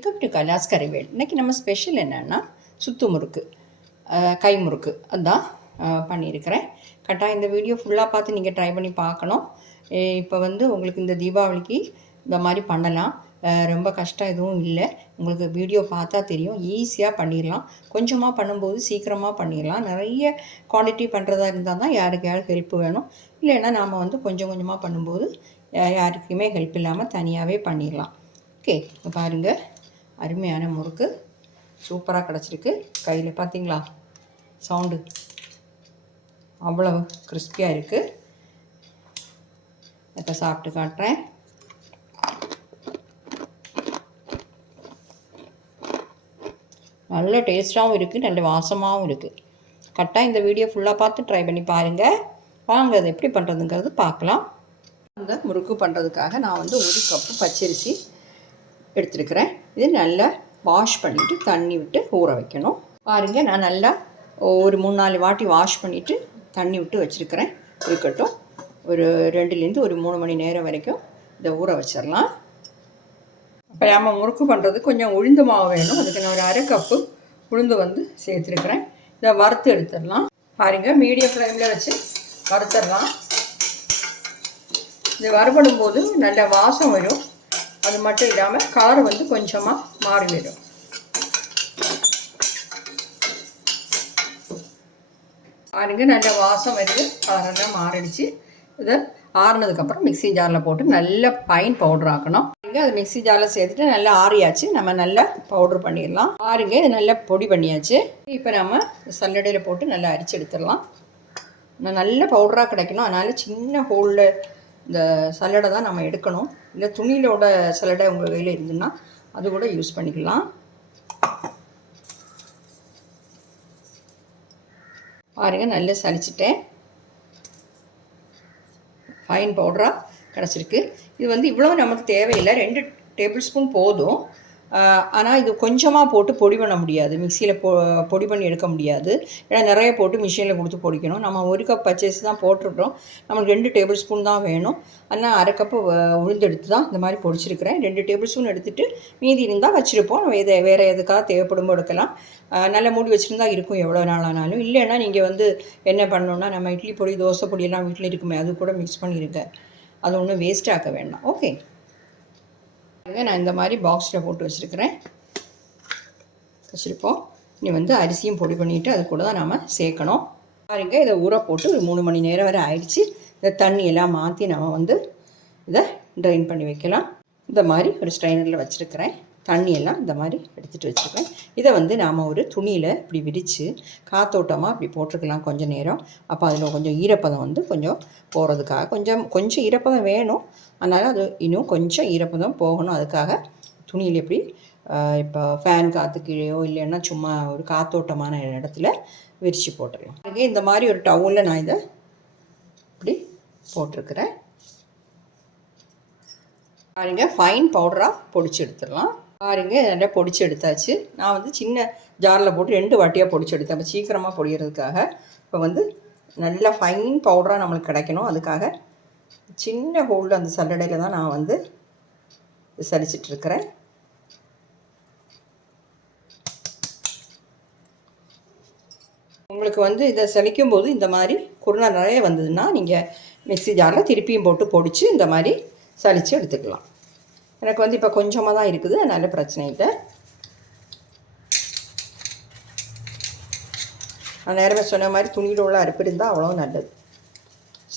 Welcome to கலாஸ் கரைவேல் இன்றைக்கி நம்ம special என்னென்னா சுத்து முறுக்கு கை முறுக்கு அதான் பண்ணியிருக்கிறேன். கரெக்டாக இந்த வீடியோ ஃபுல்லாக பார்த்து நீங்கள் ட்ரை பண்ணி பார்க்கணும். இப்போ வந்து உங்களுக்கு இந்த தீபாவளிக்கு இந்த மாதிரி பண்ணலாம். ரொம்ப கஷ்டம் எதுவும் இல்லை. உங்களுக்கு வீடியோ பார்த்தா தெரியும். ஈஸியாக பண்ணிடலாம். கொஞ்சமாக பண்ணும்போது சீக்கிரமாக பண்ணிடலாம். நிறைய குவான்டிட்டி பண்ணுறதா இருந்தால் தான் யாருக்கு யாருக்கு ஹெல்ப் வேணும். இல்லைன்னா நாம் வந்து கொஞ்சம் கொஞ்சமாக பண்ணும்போது யாருக்குமே ஹெல்ப் இல்லாமல் தனியாகவே பண்ணிடலாம். ஓகே பாருங்கள் அருமையான முறுக்கு. சூப்பராக கிடச்சிருக்கு. கையில் பார்த்தீங்களா சவுண்டு. அவ்வளவு கிறிஸ்பியாக இருக்குது இப்போ சாப்பிட்டு காட்டுறேன். நல்ல டேஸ்ட்டாகவும் இருக்குது நல்ல வாசமாகவும் இருக்குது கரெக்டாக இந்த வீடியோ ஃபுல்லாக பார்த்து ட்ரை பண்ணி பாருங்கள் வாங்க அது எப்படி பண்ணுறதுங்கிறது பார்க்கலாம். அந்த முறுக்கு பண்ணுறதுக்காக நான் வந்து ஒரு கப்பு பச்சரிசி எடுத்துருக்கிறேன். இது நல்லா வாஷ் பண்ணிவிட்டு தண்ணி விட்டு ஊற வைக்கணும். பாருங்கள் நான் நல்லா ஒரு மூணு நாலு வாட்டி வாஷ் பண்ணிவிட்டு தண்ணி விட்டு வச்சுருக்கிறேன். இருக்கட்டும். ஒரு ரெண்டுலேருந்து ஒரு மூணு மணி நேரம் வரைக்கும் இதை ஊற வச்சிடலாம். இப்போ நம்ம முறுக்கு பண்ணுறது கொஞ்சம் உளுந்து மாவு வேணும். அதுக்கு நான் ஒரு அரை கப்பு உளுந்து வந்து சேர்த்துருக்குறேன். இதை வறுத்து எடுத்துடலாம். பாருங்க மீடியம் ஃப்ளேமில் வச்சு வறுத்துடலாம். இது வறுபடும் போது நல்ல வாசம் வரும். அது மட்டும் இல்லாமல் கலர் வந்து கொஞ்சமாக மாறிவிடும். பாருங்க நல்ல வாசம் வருது. கலரெல்லாம் மாறிடுச்சு. இதை ஆறுனதுக்கப்புறம் மிக்ஸி ஜாரில் போட்டு நல்ல பைன் பவுடர் ஆக்கணும். பாருங்க அது மிக்ஸி ஜாரில் சேர்த்துட்டு நல்லா ஆறியாச்சு. நம்ம நல்லா பவுடர் பண்ணிடலாம். பாருங்க இது நல்லா பொடி பண்ணியாச்சு. இப்போ நம்ம சல்லடையில் போட்டு நல்லா அரிச்சு எடுத்துடலாம். நல்ல பவுடராக கிடைக்கணும். அதனால் சின்ன ஹோலில் இந்த சல்லடை தான் நம்ம எடுக்கணும். இல்லை துணியிலோட சலடை உங்கள் கையில் இருந்துன்னா அது கூட யூஸ் பண்ணிக்கலாம். பாருங்க நல்லா சலிச்சிட்டேன் ஃபைன் பவுடராக கிடச்சிருக்கு. இது வந்து இவ்வளோ நமக்கு தேவையில்லை. ரெண்டு டேபிள் ஸ்பூன் போதும். ஆனால் இது கொஞ்சமாக போட்டு பொடி பண்ண முடியாது. மிக்சியில் பொ பொடி பண்ணி எடுக்க முடியாது. ஏன்னா நிறைய போட்டு மிஷினில் கொடுத்து பொடிக்கணும். நம்ம ஒரு கப் பச்சரிசி தான் போட்டிருக்கிறோம். நம்மளுக்கு ரெண்டு டேபிள் ஸ்பூன் தான் வேணும். ஆனால் அரை கப்பு உளுந்து எடுத்து தான் இந்த மாதிரி பொடிச்சிருக்கிறேன். ரெண்டு டேபிள் ஸ்பூன் எடுத்துகிட்டு மீதி இருந்தால் வச்சுருப்போம். நம்ம எதை வேறு எதுக்காக தேவைப்படும்போது எடுக்கலாம். அஹ் நல்ல மூடி வச்சுருந்தா இருக்கும் எவ்வளோ நாள் ஆனாலும். இல்லைன்னா நீங்கள் வந்து என்ன பண்ணணும்னா நம்ம இட்லி பொடி தோசை பொடியெல்லாம் வீட்டில் இருக்குமே அது கூட மிக்ஸ் பண்ணிடுங்க அது ஒன்றும் வேஸ்ட் ஆக்க வேண்டாம். ஓகே நான் இந்த மாதிரி பாக்ஸில் போட்டு வச்சுருக்கிறேன். வச்சுருப்போம் இனி வந்து அரிசியும் பொடி பண்ணிவிட்டு அது கூட தான் நாம் சேர்க்கணும். பாருங்க இதை ஊற போட்டு ஒரு மூணு மணி நேரம் வரை ஆயிடுச்சு. இந்த தண்ணி எல்லாம் மாற்றி நம்ம வந்து இதை ட்ரைன் பண்ணி வைக்கலாம். இந்த மாதிரி ஒரு ஸ்ட்ரைனரில் வச்சுருக்கிறேன். தண்ணியெல்லாம் இந்த மாதிரி எடுத்துகிட்டு வச்சுருக்கேன் இதை வந்து நாம் ஒரு துணியில் இப்படி விரித்து காத்தோட்டமாக இப்படி போட்டிருக்கலாம் கொஞ்சம் நேரம். அப்போ அதில் கொஞ்சம் ஈரப்பதம் வந்து கொஞ்சம் போகிறதுக்காக கொஞ்சம் கொஞ்சம் ஈரப்பதம் வேணும். அதனால் அது இன்னும் கொஞ்சம் ஈரப்பதம் போகணும். அதுக்காக துணியில் எப்படி இப்போ ஃபேன் காற்று கீழேயோ இல்லைன்னா சும்மா ஒரு காத்தோட்டமான இடத்துல விரித்து போட்டுடலாம். அதுக்கு இந்த மாதிரி ஒரு டவுலில் நான் இதை இப்படி போட்டிருக்கிறேன். பாருங்க ஃபைன் பவுடராக பொடிச்சு எடுத்துடலாம். பாருங்க நல்லா பொடிச்சு எடுத்தாச்சு. நான் வந்து சின்ன ஜாரில் போட்டு ரெண்டு வாட்டியாக பொடிச்சு எடுத்தேன். அப்போ சீக்கிரமாக பொடிகிறதுக்காக இப்போ வந்து நல்ல ஃபைன் பவுடராக நம்மளுக்கு கிடைக்கணும். அதுக்காக சின்ன ஹோல்டு அந்த சல்லடையில் தான் நான் வந்து சரிச்சிட்ருக்கிறேன் உங்களுக்கு வந்து இதை சலிக்கும் போது இந்த மாதிரி குருணை நிறைய வந்ததுன்னா நீங்கள் மிக்ஸி ஜாரில் திருப்பியும் போட்டு பொடிச்சு இந்த மாதிரி சலித்து எடுத்துக்கலாம். எனக்கு வந்து இப்போ கொஞ்சமாக தான் இருக்குது. அதனால் பிரச்சனை இல்லை. நான் நேரமே சொன்ன மாதிரி துணியில் உள்ள அரிப்பு இருந்தால் அவ்வளோ நல்லது.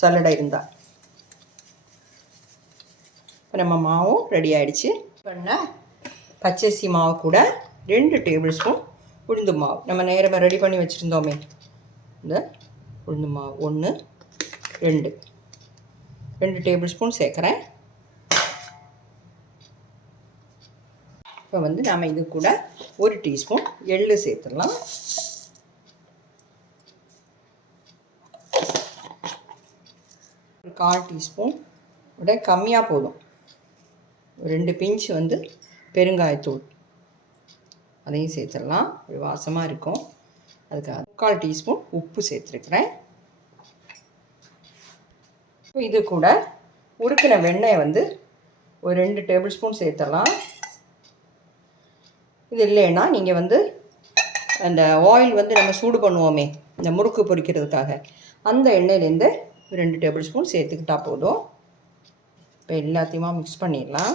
சல்லடை இருந்தால் இப்போ நம்ம மாவும் ரெடி ஆகிடுச்சு பண்ண பச்சரிசி மாவு கூட ரெண்டு டேபிள் ஸ்பூன் உளுந்து மாவு. நம்ம நேரமாக ரெடி பண்ணி வச்சுருந்தோமே. இந்த உளுந்து மாவு ஒன்று ரெண்டு. ரெண்டு டேபிள் ஸ்பூன் சேர்க்குறேன். இப்போ வந்து நாம் இது கூட ஒரு டீஸ்பூன் எள்ளு சேர்த்துடலாம். ஒரு கால் டீஸ்பூன். விட கம்மியாக போதும். ஒரு ரெண்டு பிஞ்ச் வந்து பெருங்காயத்தூள். அதையும் சேர்த்துடலாம். ஒரு வாசமாக இருக்கும். அதுக்காக முக்கால் டீஸ்பூன் உப்பு சேர்த்துருக்குறேன். இது கூட உருக்கின வெண்ணெயை வந்து ஒரு ரெண்டு டேபிள் ஸ்பூன் சேர்த்துடலாம். இது இல்லைன்னா நீங்கள் வந்து அந்த ஆயில் வந்து நம்ம சூடு பண்ணுவோமே இந்த முறுக்கு பொரிக்கிறதுக்காக. அந்த எண்ணெயிலேருந்து ரெண்டு டேபிள் ஸ்பூன் சேர்த்துக்கிட்டா போதும். இப்போ எல்லாத்தையுமா மிக்ஸ் பண்ணிடலாம்.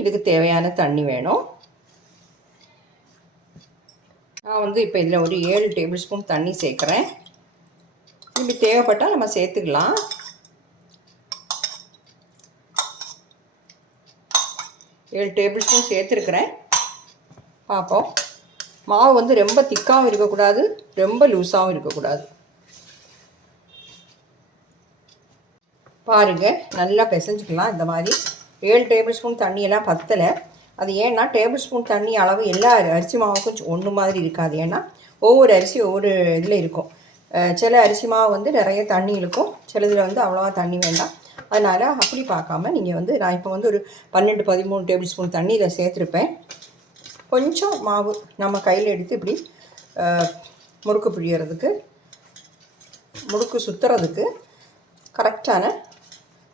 இதுக்கு தேவையான தண்ணி வேணும். நான் வந்து இப்போ இதில் ஒரு ஏழு டேபிள் ஸ்பூன் தண்ணி சேர்க்குறேன். இப்படி தேவைப்பட்டால் நம்ம சேர்த்துக்கலாம். ஏழு டேபிள் ஸ்பூன் சேர்த்துருக்குறேன். பார்ப்போம். மாவு வந்து ரொம்ப திக்காகவும் இருக்கக்கூடாது ரொம்ப லூஸாகவும் இருக்கக்கூடாது. பாருங்கள் நல்லா பிசைஞ்சுக்கலாம் இந்த மாதிரி. ஏழு டேபிள் ஸ்பூன் தண்ணியெல்லாம் பத்தலை. அது ஏன்னா டேபிள் ஸ்பூன் தண்ணி அளவு எல்லா அரிசி மாவுக்கும் ஒன்று மாதிரி இருக்காது. ஏன்னா ஒவ்வொரு அரிசி ஒவ்வொரு இதில் இருக்கும். சில அரிசி மாவு வந்து நிறைய தண்ணி இருக்கும் சிலதில் வந்து அவ்வளோவா தண்ணி வேண்டாம். அதனால் அப்படி பார்க்காம நீங்கள் வந்து நான் இப்போ வந்து ஒரு பன்னெண்டு பதிமூணு டேபிள் ஸ்பூன் தண்ணி இதை சேர்த்துருப்பேன். கொஞ்சம் மாவு நம்ம கையில் எடுத்து இப்படி முறுக்கு பிழியறதுக்கு முறுக்கு சுற்றுறதுக்கு கரெக்டான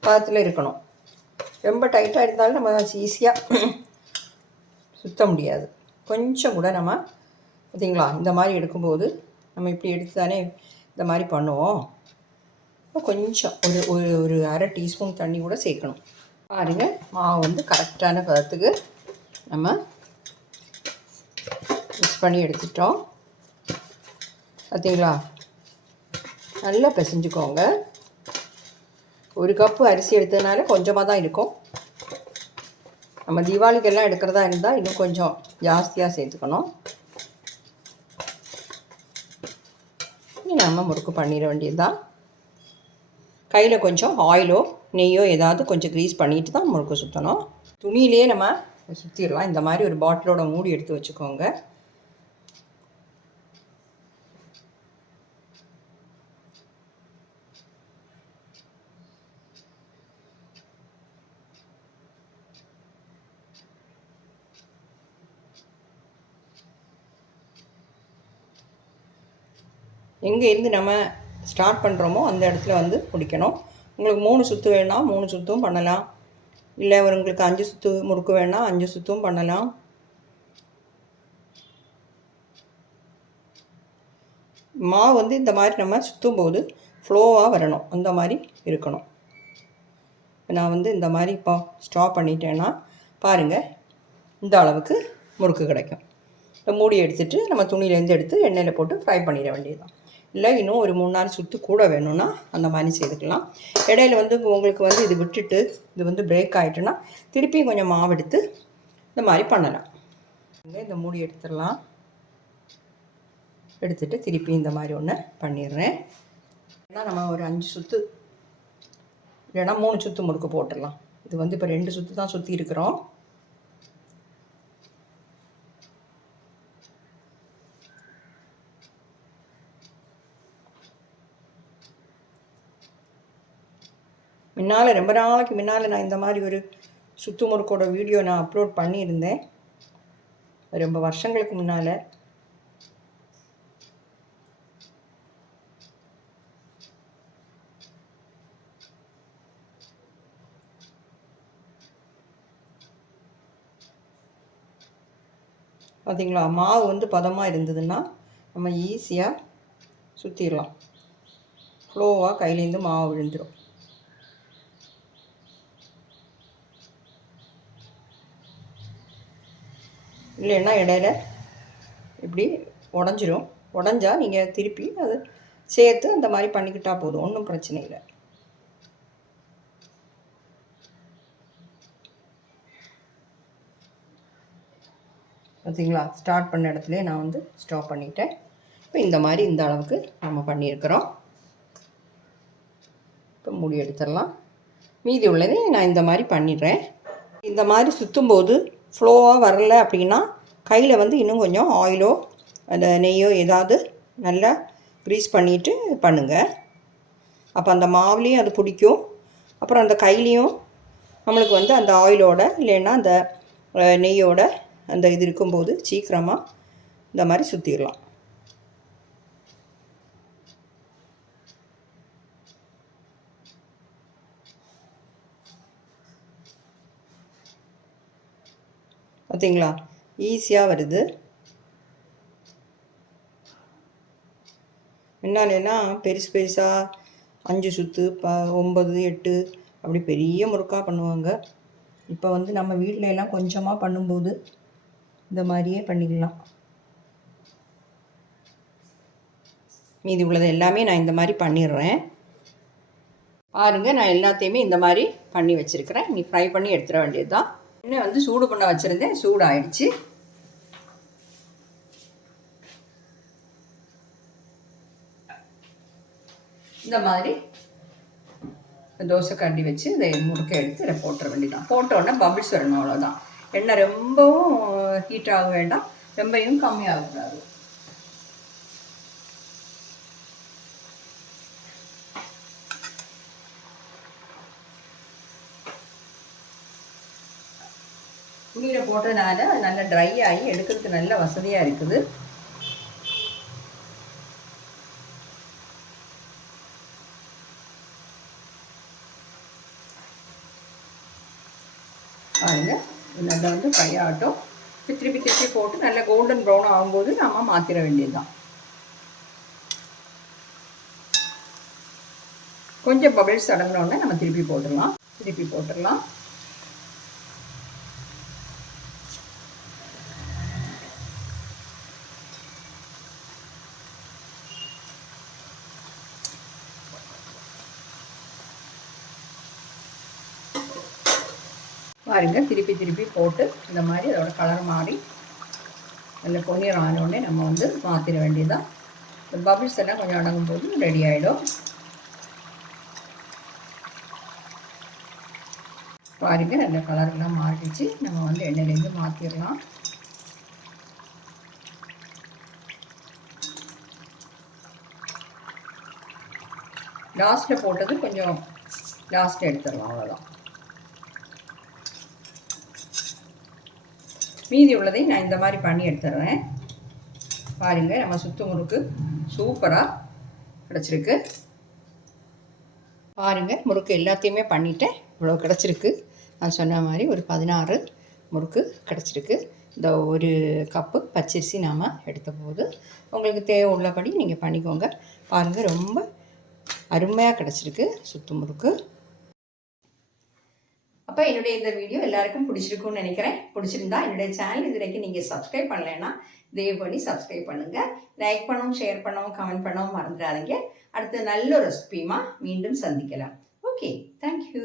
பதத்தில் இருக்கணும். ரொம்ப டைட்டாக இருந்தாலும் நம்ம ஈஸியாக சுற்ற முடியாது. கொஞ்சம் கூட நம்ம பார்த்தீங்களா இந்த மாதிரி எடுக்கும்போது நம்ம இப்படி எடுத்து தானே இந்த மாதிரி பண்ணுவோம். கொஞ்சம் ஒரு ஒரு ஒரு அரை டீஸ்பூன் தண்ணி கூட சேர்க்கணும். பாருங்கள் மாவு வந்து கரெக்டான பதத்துக்கு நம்ம மிக்ஸ் பண்ணி எடுத்துட்டோம். பார்த்தீங்களா நல்லா பிசைஞ்சுக்கோங்க. ஒரு கப்பு அரிசி எடுத்ததுனால கொஞ்சமாக தான் இருக்கும். நம்ம தீபாவளிக்கெல்லாம் எடுக்கிறதா இருந்தால் இன்னும் கொஞ்சம் ஜாஸ்தியாக சேர்த்துக்கணும். நம்ம முறுக்கு பண்ணிட வேண்டியது தான் கையில் கொஞ்சம் ஆயிலோ நெய்யோ ஏதாவது கொஞ்சம் க்ரீஸ் பண்ணிட்டு தான் முறுக்கு சுற்றணும் துணியிலே நம்ம சுற்றிடலாம் இந்த மாதிரி ஒரு பாட்டிலோட மூடி எடுத்து வச்சுக்கோங்க. எங்கே இருந்து நம்ம ஸ்டார்ட் பண்ணுறோமோ அந்த இடத்துல வந்து முடிக்கணும். உங்களுக்கு மூணு சுற்று வேணால் மூணு சுற்றும் பண்ணலாம். இல்லை உங்களுக்கு அஞ்சு சுற்று முறுக்கு வேணால் அஞ்சு சுற்றும் பண்ணலாம். மாவு வந்து இந்த மாதிரி நம்ம சுற்றும் போது ஃப்ளோவாக வரணும். அந்த மாதிரி இருக்கணும். நான் வந்து இந்த மாதிரி இப்போ ஸ்டாப் பண்ணிட்டேன்னா பாருங்கள் இந்த அளவுக்கு முறுக்கு கிடைக்கும். இப்போ மூடி எடுத்துகிட்டு நம்ம துணியிலேருந்து எடுத்து எண்ணெயில் போட்டு ஃப்ரை பண்ணிட வேண்டியது தான் இல்லை இன்னும் ஒரு மூணு நாள் சுற்று கூட வேணும்னா அந்த மாதிரி செய்துக்கலாம். இடையில வந்து உங்களுக்கு வந்து இது விட்டுட்டு இது வந்து பிரேக் ஆகிட்டுன்னா திருப்பியும் கொஞ்சம் மாவு எடுத்து இந்த மாதிரி பண்ணலாம். இந்த மூடி எடுத்துடலாம். எடுத்துகிட்டு திருப்பி இந்த மாதிரி ஒன்று பண்ணிடுறேன். ஏன்னா நம்ம ஒரு அஞ்சு சுற்று இல்லைன்னா மூணு சுற்று முறுக்கு போட்டுடலாம். இது வந்து இப்போ ரெண்டு சுற்று தான் சுற்றி இருக்கிறோம். முன்னால் ரொம்ப நாளைக்கு முன்னால் நான் இந்த மாதிரி ஒரு சுத்து முறுக்கோட வீடியோ நான் அப்லோட் பண்ணியிருந்தேன். ரொம்ப வருஷங்களுக்கு முன்னால். பார்த்திங்களா மாவு வந்து பதமாக இருந்ததுன்னா நம்ம ஈஸியாக சுற்றிடலாம் ஃப்ளோவாக கையிலேருந்து மாவு விழுந்துடும் இல்லைன்னா இடையில இப்படி உடஞ்சிரும். உடஞ்சா நீங்கள் திருப்பி அது சேர்த்து அந்த மாதிரி பண்ணிக்கிட்டால் போதும். ஒன்றும் பிரச்சனை இல்லை. பார்த்தீங்களா ஸ்டார்ட் பண்ண இடத்துல நான் வந்து ஸ்டாப் பண்ணிட்டேன். இப்போ இந்த மாதிரி இந்த அளவுக்கு நம்ம பண்ணியிருக்கிறோம். இப்போ முடி எடுத்துடலாம். மீதி உள்ளதே நான் இந்த மாதிரி பண்ணிடுறேன். இந்த மாதிரி சுற்றும்போது ஃப்ளோவாக வரல அப்படின்னா கையில் வந்து இன்னும் கொஞ்சம் ஆயிலோ அந்த நெய்யோ ஏதாவது நல்லா க்ரீஸ் பண்ணிவிட்டு பண்ணுங்கள் அப்போ அந்த மாவுலேயும் அது பிடிக்கும். அப்புறம் அந்த கையிலையும் நம்மளுக்கு வந்து அந்த ஆயிலோட இல்லைன்னா அந்த நெய்யோட அந்த இது இருக்கும்போது சீக்கிரமாக இந்த மாதிரி சுற்றிடலாம் பார்த்தீங்களா ஈஸியாக வருது. என்னாலேனா பெருசு பெருசாக அஞ்சு சுற்று ப ஒம்பது எட்டு அப்படி பெரிய முறுக்காக பண்ணுவாங்க. இப்போ வந்து நம்ம வீட்டில எல்லாம் கொஞ்சமாக பண்ணும்போது இந்த மாதிரியே பண்ணிக்கலாம். மீதி உள்ளது எல்லாமே நான் இந்த மாதிரி பண்ணிடுறேன். பாருங்கள் நான் எல்லாத்தையுமே இந்த மாதிரி பண்ணி வச்சுருக்கிறேன். நீ ஃப்ரை பண்ணி எடுத்துட வேண்டியது தான் இன்னும் வந்து சூடு பண்ண வச்சுருந்தேன் சூடாயிடுச்சு. இந்த மாதிரி தோசை கண்டி வச்சு இதை முறுக்க எடுத்து இதை போட்டுற வேண்டியதான் போட்டோன்னே பபிள்ஸ் வரணும் அவ்வளோதான் எண்ணெய் ரொம்பவும் ஹீட் ஆக வேண்டாம் ரொம்பவும் கம்மியாகக்கூடாது. துணியில் போட்டதுனால நல்லா ட்ரை ஆகி எடுக்கிறதுக்கு நல்ல வசதியாக இருக்குது. பாருங்க நல்லா வந்து ஃப்ரை ஆகட்டும். திருப்பி திருப்பி போட்டு நல்லா கோல்டன் ப்ரௌன் ஆகும்போது நம்ம மாற்றிட வேண்டியதுதான். கொஞ்சம் பபிள்ஸ் அடங்கினோடனே நம்ம திருப்பி போட்டுடலாம். திருப்பி போட்டுடலாம். பாருங்கள் திருப்பி திருப்பி போட்டு இந்த மாதிரி அதோட கலர் மாறி நல்ல பொன்னியர் ஆனோடனே நம்ம வந்து மாற்றிட வேண்டியதுதான். இந்த பபிள்ஸ் எல்லாம் கொஞ்சம் அடங்கும் போது ரெடி ஆகிடும் பாருங்கள் நல்ல கலர்லாம் மாறிடுச்சு. நம்ம வந்து எண்ணெயிலேருந்து மாற்றிடலாம் லாஸ்ட்டில் போட்டது கொஞ்சம் லாஸ்ட்டில் எடுத்துடலாம் அவ்வளோதான் மீதி உள்ளதை நான் இந்த மாதிரி பண்ணி எடுத்துடுறேன். பாருங்கள் நம்ம சுத்து முறுக்கு சூப்பராக கிடச்சிருக்கு. பாருங்கள் முறுக்கு எல்லாத்தையுமே பண்ணிட்டேன். இவ்வளோ கிடச்சிருக்கு. நான் சொன்ன மாதிரி ஒரு பதினாறு முறுக்கு கிடச்சிருக்கு. இந்த ஒரு கப்பு பச்சரிசி நாம் எடுத்த போது உங்களுக்கு தேவை உள்ளபடி நீங்கள் பண்ணிக்கோங்க. பாருங்கள் ரொம்ப அருமையாக கிடச்சிருக்கு சுத்து முறுக்கு. அப்போ என்னுடைய இந்த வீடியோ எல்லாருக்கும் பிடிச்சிருக்கும்னு நினைக்கிறேன். பிடிச்சிருந்தா என்னுடைய சேனல் இது வரைக்கும் நீங்கள் சப்ஸ்கிரைப் பண்ணலைன்னா தயவு பண்ணி சப்ஸ்கிரைப் பண்ணுங்கள் லைக் பண்ணவும் ஷேர் பண்ணவும் கமெண்ட் பண்ணவும் மறந்துடாதீங்க. அடுத்து நல்ல ரெசிபியுமா மீண்டும் சந்திக்கலாம். Okay thank you